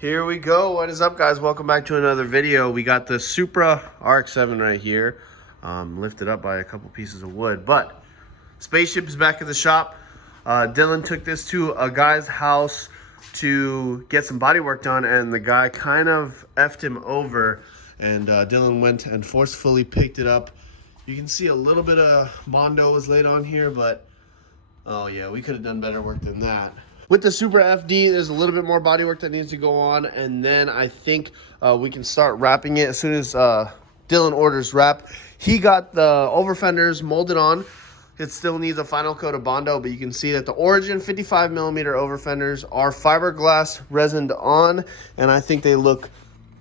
Here we go. What is up, guys? Welcome back to another video. We got the Subaru RX-7 right here, lifted up by a couple pieces of wood. But spaceship is back at the shop. Dylan took this to a guy's house to get some body work done, and the guy kind of effed him over. And Dylan went and forcefully picked it up. You can see a little bit of Bondo was laid on here, but oh yeah, we could have done better work than that. With the Super FD, there's a little bit more body work that needs to go on, and then I think we can start wrapping it as soon as Dylan orders wrap. He got the over fenders molded on. It still needs a final coat of Bondo, but you can see that the Origin 55mm over fenders are fiberglass resined on, and I think they look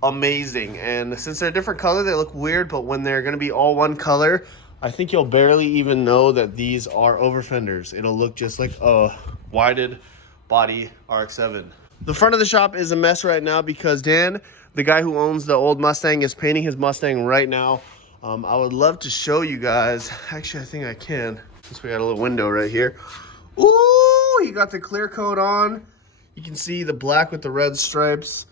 amazing. And since they're a different color, they look weird, but when they're going to be all one color, I think you'll barely even know that these are over fenders. It'll look just like a wided body RX-7. The front of the shop is a mess right now because Dan, the guy who owns the old Mustang, is painting his Mustang right now. I would love to show you guys. Actually, I think I can, since we got a little window right here. Ooh, he got the clear coat on. You can see the black with the red stripes.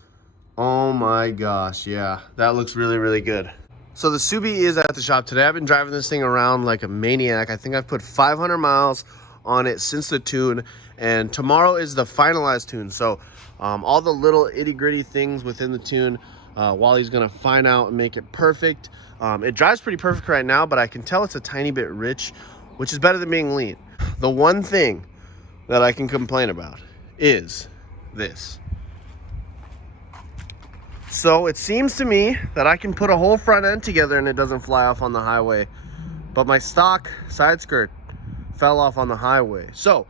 Oh my gosh, yeah, that looks really, really good. So the Subi is at the shop today. I've been driving this thing around like a maniac. I think I've put 500 miles on it since the tune, and tomorrow is the finalized tune. So all the little itty gritty things within the tune, Wally's gonna find out and make it perfect. It drives pretty perfect right now, but I can tell it's a tiny bit rich, which is better than being lean. The one thing that I can complain about is this. So it seems to me that I can put a whole front end together and it doesn't fly off on the highway, but my stock side skirt fell off on the highway. So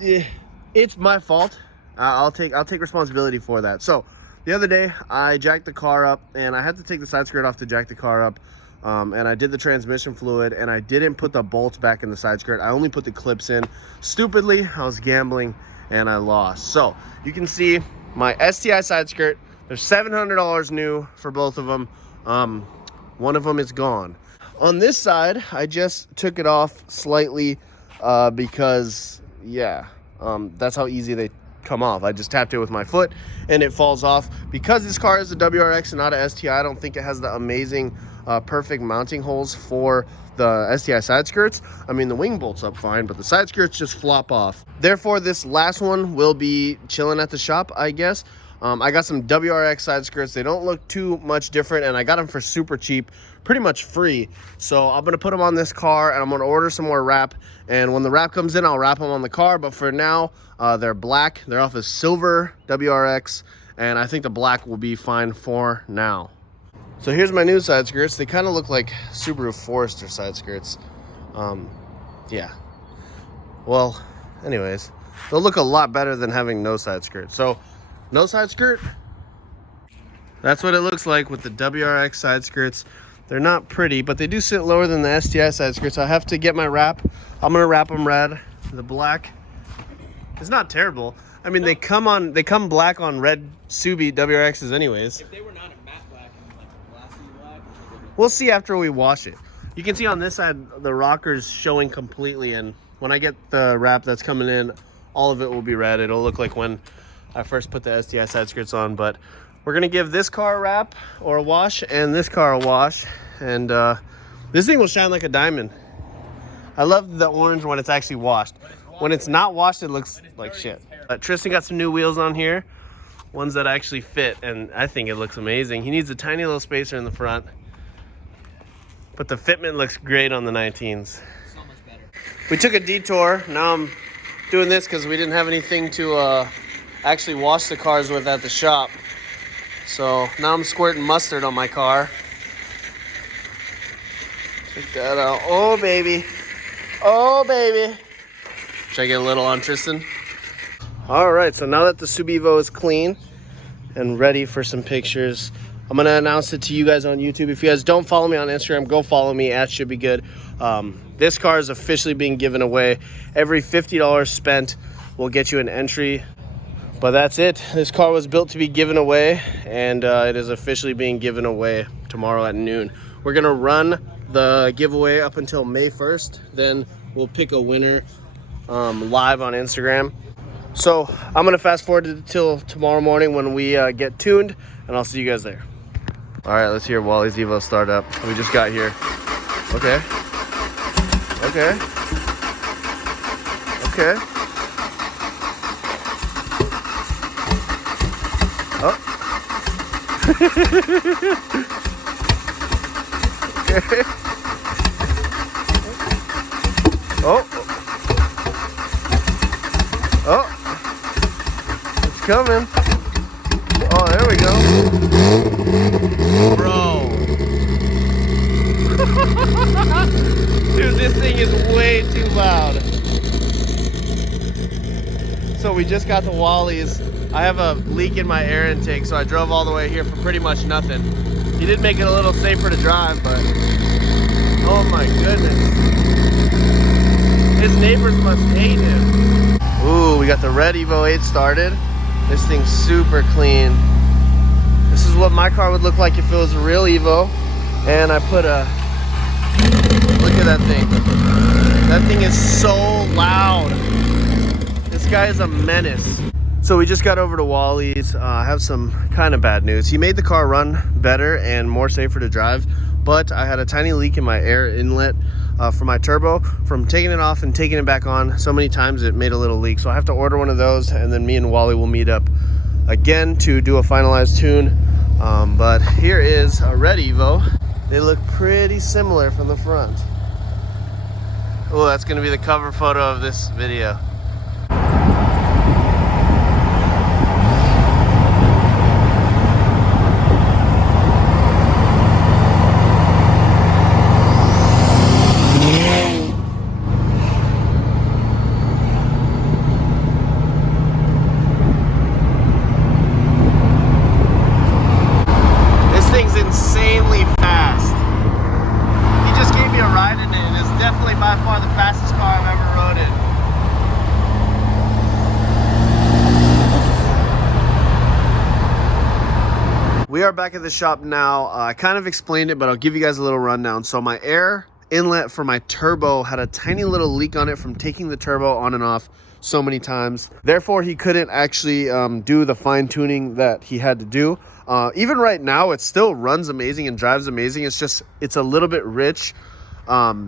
it's my fault. I'll take responsibility for that. So the other day I jacked the car up, and I had to take the side skirt off to jack the car up, and I did the transmission fluid, and I didn't put the bolts back in the side skirt. I only put the clips in. Stupidly, I was gambling and I lost. So you can see my STI side skirt. They're $700 new for both of them. One of them is gone. On this side, I just took it off slightly because, yeah, that's how easy they come off. I just tapped it with my foot and it falls off. Because this car is a WRX and not a STI, I don't think it has the amazing, perfect mounting holes for the STI side skirts. I mean, the wing bolts up fine, but the side skirts just flop off. Therefore, this last one will be chilling at the shop, I guess. I got some WRX side skirts. They don't look too much different, and I got them for super cheap, pretty much free. So I'm going to put them on this car, and I'm going to order some more wrap. And when the wrap comes in, I'll wrap them on the car. But for now, they're black. They're off a silver WRX, and I think the black will be fine for now. So here's my new side skirts. They kind of look like Subaru Forester side skirts. Yeah. Well, anyways, they'll look a lot better than having no side skirt. So no side skirt. That's what it looks like with the WRX side skirts. They're not pretty, but they do sit lower than the STI side skirts. I have to get my wrap. I'm gonna wrap them red. The black is not terrible. I mean, no. They come black on red Subi WRXs anyways. If they were not a matte black and like a glassy black, we'll see after we wash it. You can see on this side the rockers showing completely, and when I get the wrap that's coming in, all of it will be red. It'll look like when I first put the STI side skirts on. But we're gonna give this car a wrap or a wash and this car a wash, and this thing will shine like a diamond. I love the orange when it's actually washed. When it's not washed, it looks like shit. Tristan got some new wheels on here, ones that actually fit, and I think it looks amazing. He needs a tiny little spacer in the front, but the fitment looks great on the 19s. so much better. We took a detour. Now I'm doing this because we didn't have anything to actually wash the cars with at the shop. So now I'm squirting mustard on my car. Check that out. Oh baby. Oh baby. Should I get a little on Tristan? All right, so now that the Subivo is clean and ready for some pictures, I'm gonna announce it to you guys on YouTube. If you guys don't follow me on Instagram, go follow me at Should Be Good. This car is officially being given away. Every $50 spent will get you an entry. But that's it. This car was built to be given away, and it is officially being given away tomorrow at noon. We're gonna run the giveaway up until May 1st. Then we'll pick a winner live on Instagram. So I'm gonna fast forward until tomorrow morning when we get tuned, and I'll see you guys there. All right, let's hear Wally's Evo start up. We just got here. Okay. Okay. Okay. Oh. Okay. Oh. Oh. It's coming. Oh, there we go. Bro. Dude, this thing is way too loud. So we just got to Wally's. I have a leak in my air intake, so I drove all the way here for pretty much nothing. He did make it a little safer to drive, but oh my goodness. His neighbors must hate him. Ooh, we got the red Evo 8 started. This thing's super clean. This is what my car would look like if it was a real Evo. And I put a, look at that thing. That thing is so loud. This guy is a menace. So we just got over to Wally's. I have some kind of bad news. He made the car run better and more safer to drive, but I had a tiny leak in my air inlet for my turbo. From taking it off and taking it back on so many times, it made a little leak. So I have to order one of those, and then me and Wally will meet up again to do a finalized tune. But here is a red Evo. They look pretty similar from the front. Oh, that's gonna be the cover photo of this video. Insanely fast. He just gave me a ride in it, and it's definitely by far the fastest car I've ever rode in. We are back at the shop now. I kind of explained it, but I'll give you guys a little rundown. So my air inlet for my turbo had a tiny little leak on it from taking the turbo on and off so many times. Therefore, he couldn't actually do the fine tuning that he had to do. Even right now, it still runs amazing and drives amazing. It's just, it's a little bit rich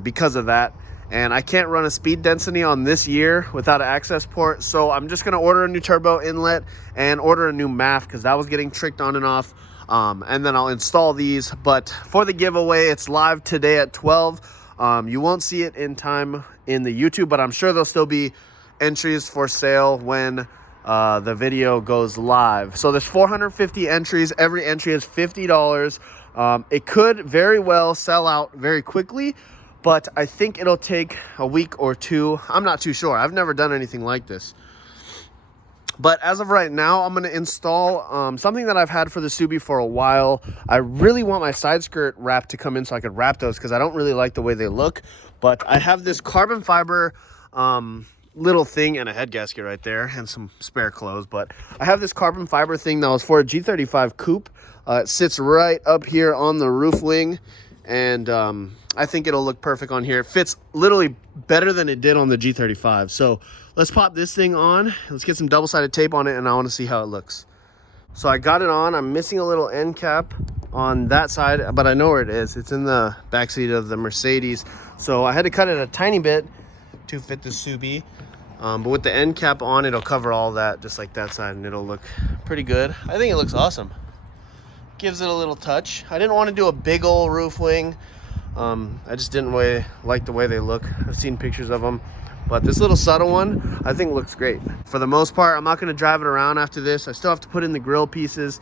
because of that. And I can't run a speed density on this year without an access port. So I'm just gonna order a new turbo inlet and order a new MAF because that was getting tricked on and off. And then I'll install these. But for the giveaway, it's live today at 12. You won't see it in time in the YouTube, but I'm sure there'll still be entries for sale when the video goes live. So there's 450 entries. Every entry is $50. It could very well sell out very quickly, but I think it'll take a week or two. I'm not too sure. I've never done anything like this. But as of right now, I'm going to install something that I've had for the Subi for a while. I really want my side skirt wrap to come in so I could wrap those because I don't really like the way they look. But I have this carbon fiber little thing and a head gasket right there and some spare clothes. But I have this carbon fiber thing that was for a G35 coupe. It sits right up here on the roof wing, and I think it'll look perfect on here. It fits literally better than it did on the G35. So let's pop this thing on. Let's get some double-sided tape on it, and I want to see how it looks. So I got it on. I'm missing a little end cap on that side, but I know where it is. It's in the backseat of the Mercedes. So I had to cut it a tiny bit to fit the Subi. But with the end cap on, it'll cover all that, just like that side, and it'll look pretty good. I think it looks awesome. Gives it a little touch. I didn't want to do a big old roof wing. I just didn't like the way they look. I've seen pictures of them, but this little subtle one I think looks great. For the most part, I'm not going to drive it around after this. I still have to put in the grill pieces,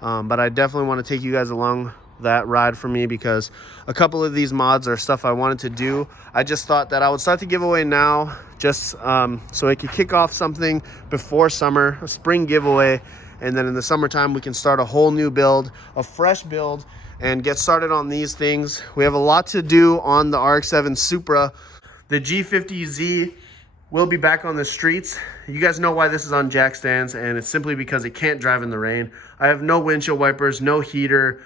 but I definitely want to take you guys along that ride for me because a couple of these mods are stuff I wanted to do. I just thought that I would start the giveaway now, just so I could kick off something before summer, a spring giveaway, and then in the summertime we can start a whole new build, a fresh build, and get started on these things. We have a lot to do on the RX-7 Supra. The G50Z will be back on the streets. You guys know why this is on jack stands, and it's simply because it can't drive in the rain. I have no windshield wipers, no heater.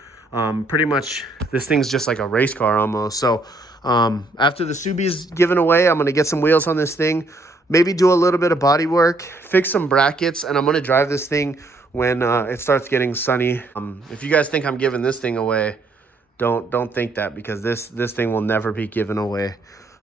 Pretty much this thing's just like a race car almost. So after the Subi's given away, I'm gonna get some wheels on this thing, maybe do a little bit of body work, fix some brackets, and I'm going to drive this thing when it starts getting sunny. If you guys think I'm giving this thing away, don't think that, because this thing will never be given away.